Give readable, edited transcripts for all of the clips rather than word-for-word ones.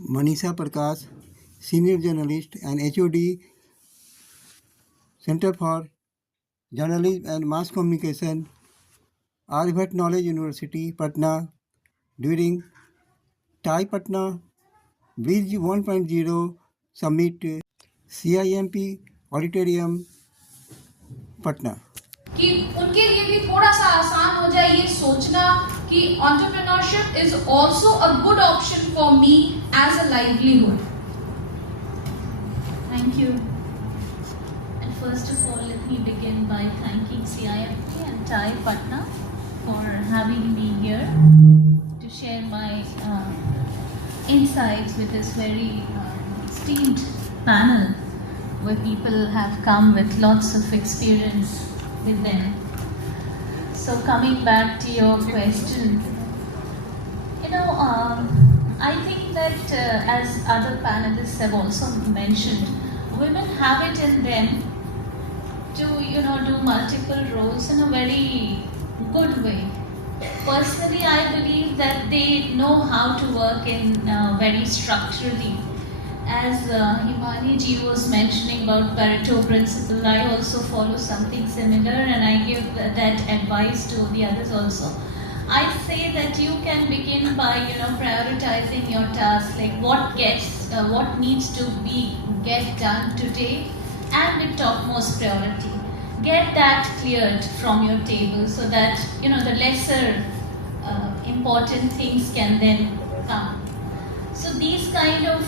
Manisha Prakash, Senior Journalist and HOD, Center for Journalism and Mass Communication, Aryabhatt Knowledge University, Patna, during TiE Patna Bridge 1.0 Summit, CIMP Auditorium, Patna. कि उनके लिए भी थोड़ा सा आसान हो जाए ये सोचना कि entrepreneurship is also a good option for me as a livelihood. Thank you. And first of all, let me begin by thanking CIMP and TiE Patna for having me here to share my insights with this very esteemed panel where people have come with lots of experience with them. So coming back to your question, I think that as other panelists have also mentioned, women have it in them to do multiple roles in a very good way. Personally, I believe that they know how to work in very structurally. As Himani ji was mentioning about Pareto principle, I also follow something similar, and I give that advice to the others also. I say that you can begin by prioritizing your tasks, like what needs to get done today, and with topmost priority. Get that cleared from your table so that the lesser important things can then come. So these kind of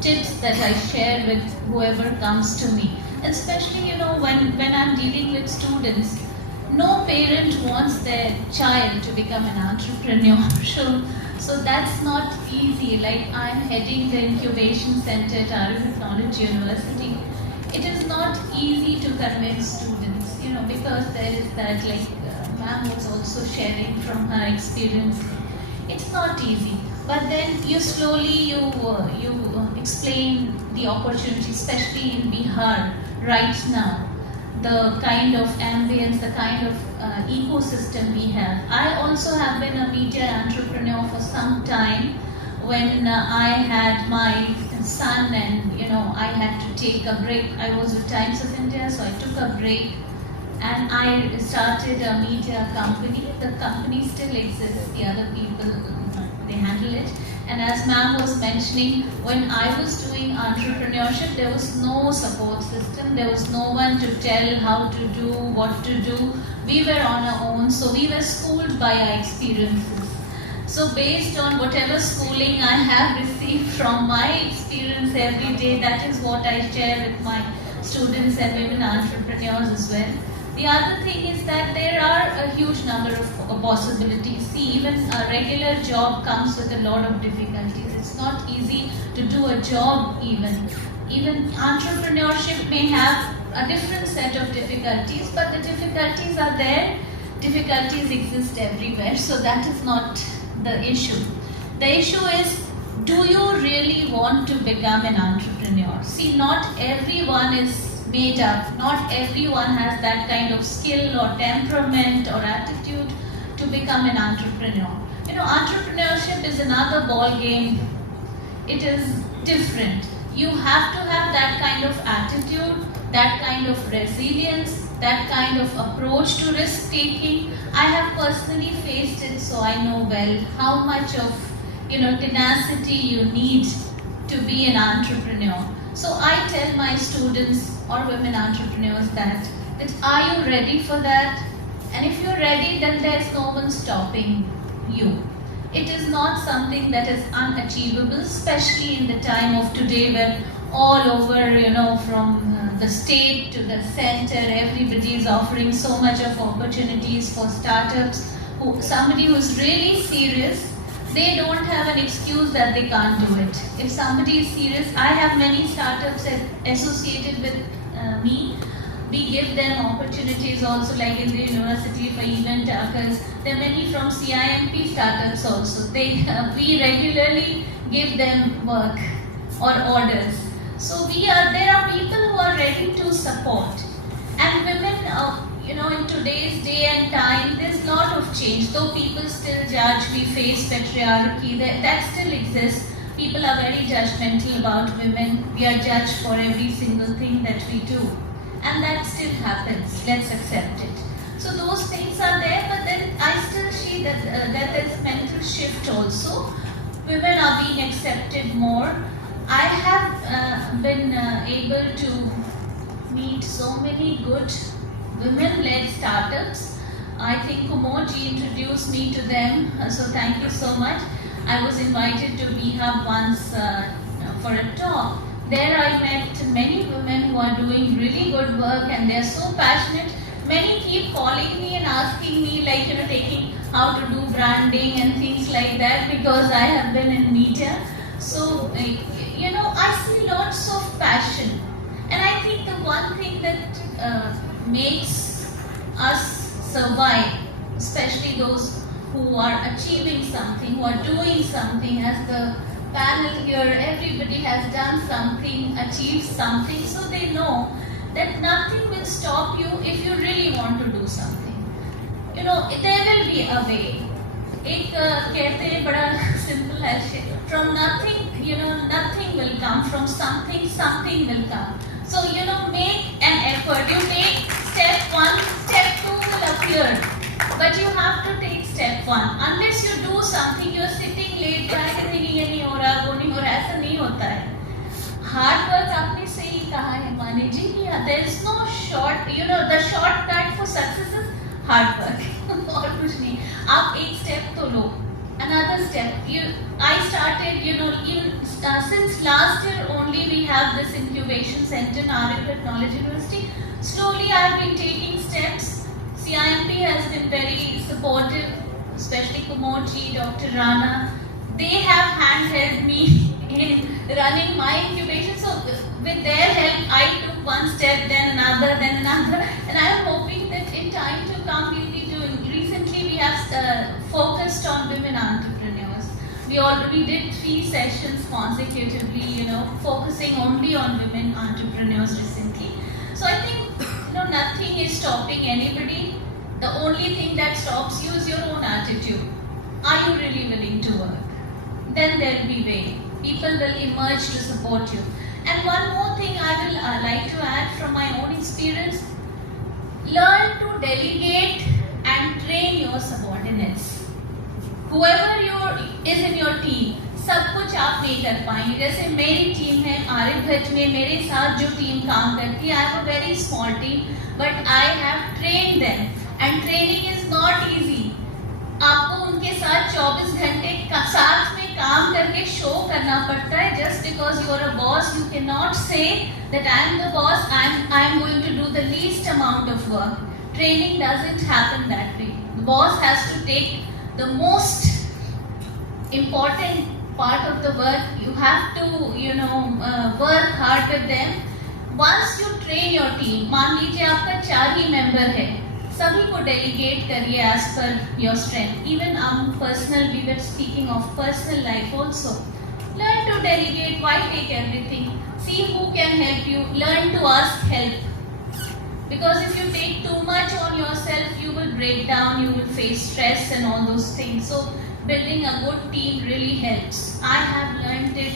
tips that I share with whoever comes to me, especially when I'm dealing with students. No parent wants their child to become an entrepreneur. So that's not easy. Like, I'm heading the incubation center at Aryabhatt Knowledge University. It is not easy to convince students, because there is that, like ma'am was also sharing from her experience. It's not easy. But then you slowly explain the opportunity, especially in Bihar right now, the kind of ambience, the kind of ecosystem we have. I also have been a media entrepreneur for some time. When I had my son and I had to take a break. I was with Times of India, so I took a break and I started a media company. The company still exists. The other people, they handle it. And as ma'am was mentioning, when I was doing entrepreneurship, there was no support system. There was no one to tell how to do, what to do. We were on our own, so we were schooled by our experiences. So based on whatever schooling I have received from my experience every day, that is what I share with my students and women entrepreneurs as well. The other thing is that there are a huge number of possibilities. See, even a regular job comes with a lot of difficulties. It's not easy to do a job even. Even entrepreneurship may have a different set of difficulties, but the difficulties are there. Difficulties exist everywhere, so that is not the issue. The issue is, do you really want to become an entrepreneur? See, not everyone is made up. Not everyone has that kind of skill or temperament or attitude to become an entrepreneur. Entrepreneurship is another ball game. It is different. You have to have that kind of attitude, that kind of resilience, that kind of approach to risk taking. I have personally faced it, so I know well how much of tenacity you need to be an entrepreneur. So I tell my students or women entrepreneurs that are you ready for that? And if you're ready, then there's no one stopping you. It is not something that is unachievable, especially in the time of today where all over, from the state to the center, everybody is offering so much of opportunities for startups. Somebody who's really serious, they don't have an excuse that they can't do it. If somebody is serious, I have many startups associated with me. We give them opportunities also, like in the university for event workers. There are many from CIMP startups also. We regularly give them work or orders. So there are people who are ready to support. And women, in today's day and time, there's a lot of change. Though people still judge, we face patriarchy, that still exists. People are very judgmental about women. We are judged for every single thing that we do. And that still happens. Let's accept it. So those things are there, but then I still see that there's mental shift also. Women are being accepted more. I have been able to meet so many good women-led startups. I think Kumoji introduced me to them, so thank you so much. I was invited to BHub once for a talk. There I met many women who are doing really good work and they're so passionate. Many keep calling me and asking me, like, taking how to do branding and things like that, because I have been in media. So, I see lots of passion. And I think the one thing that makes us survive, especially those who are achieving something, who are doing something, as the panel here, everybody has done something, achieved something, so they know that nothing will stop you if you really want to do something. There will be a way. एक कहते हैं बड़ा simple है, from nothing, nothing will come, from something, something will come. So, make an effort. You take step 1, step 2 will appear. But you have to take step 1. Unless you do something, you're sitting late, thinking ये नहीं हो रहा, वो नहीं हो रहा, ऐसा नहीं होता है. Hard work आपने सही कहा है मानी जी, there is no the shortcut for success is hard work. और कुछ नहीं. आप एक step तो लो. Another step. I started, since last year only we have this incubation center in Aryabhatt Knowledge University. Slowly I've been taking steps. CIMP has been very supportive, especially Kumoji, Dr. Rana. They have handheld me in running my incubation. So with their help, I took one step, then another, and I am hoping that in time to come we'll be doing. Recently we have focused on women entrepreneurs. We did 3 sessions consecutively, focusing only on women entrepreneurs recently. So I think nothing is stopping anybody. The only thing that stops you is your own attitude. Are you really willing to work? Then there will be way. People will emerge to support you. And one more thing I will like to add from my own experience. Learn to delegate and train your subordinates. Whoever is in your team, सब कुछ आप नहीं कर पाएंगे. जैसे मेरी team है आर्यभट्ट में, मेरे साथ जो टीम काम करती है, I have a very small team, but I have trained them. And training is not easy. आपको उनके साथ 24 घंटे साथ में काम करके शो करना पड़ता है. Just because you are a boss, you cannot say that I am the boss, I am going to do the least amount of work. Training doesn't happen that way. The boss has to take the most important part of the work. You have to, work hard with them. Once you train your team, मान लीजिए आपका 4 ही member है, सभी को delegate करिए as per your strength. Even personal, we were speaking of personal life also. Learn to delegate. Why take everything? See who can help you. Learn to ask help. Because if you take too much on yourself, you will break down, you will face stress and all those things. So building a good team really helps. I have learned it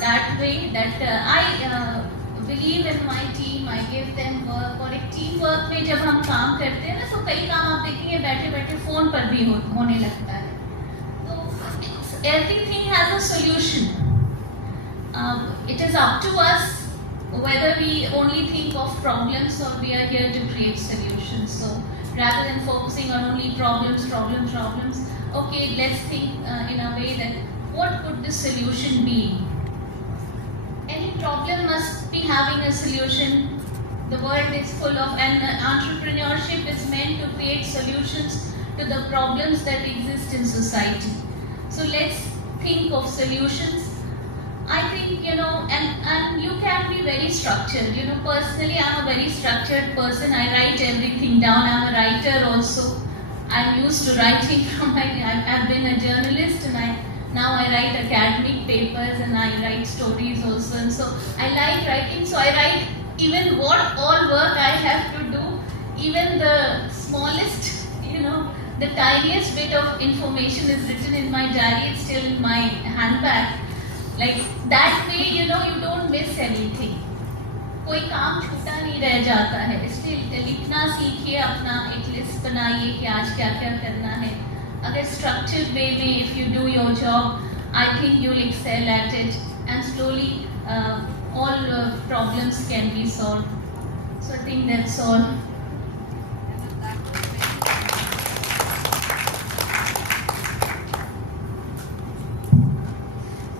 that way, that I believe in my team, I give them work. और एक team work में जब हम काम करते हैं ना, तो कई काम आप देखेंगे बैठे बैठे फोन पर भी होने लगता है. तो everything has a solution. It is up to us whether we only think of problems or we are here to create solutions. So rather than focusing on only problems, okay, let's think in a way that what could the solution be? Any problem must be having a solution. The world is full of, and entrepreneurship is meant to create solutions to the problems that exist in society. So let's think of solutions. I think, and you can be very structured. Personally, I'm a very structured person. I write everything down. I'm a writer also. I'm used to writing I've been a journalist, and now I write academic papers and I write stories also. And so I like writing. So I write even what all work I have to do. even the smallest, the tiniest bit of information is written in my diary, it's still in my handbag. Like that way, you don't miss anything. कोई काम छूटा नहीं रह जाता है, इसलिए लिखना सीखिए, अपना एक लिस्ट बनाइए कि आज क्या क्या करना है. अगर स्ट्रक्चर्ड वे में if you do your job, I think you will excel at it and slowly all problems can be solved. So I think that's all.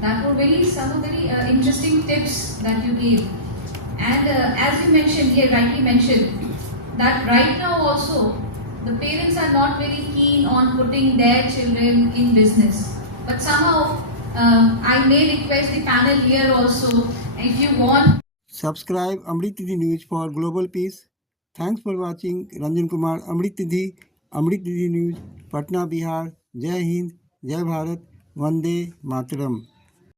That were some very interesting tips that you gave. And as you mentioned, rightly mentioned, that right now also the parents are not very keen on putting their children in business. But somehow I may request the panel here also, if you want. Subscribe Amrit Tidhi News for global peace. Thanks for watching. Ranjan Kumar, Amrit Tidhi News, Patna, Bihar. Jai Hind, Jai Bharat, Vande Mataram.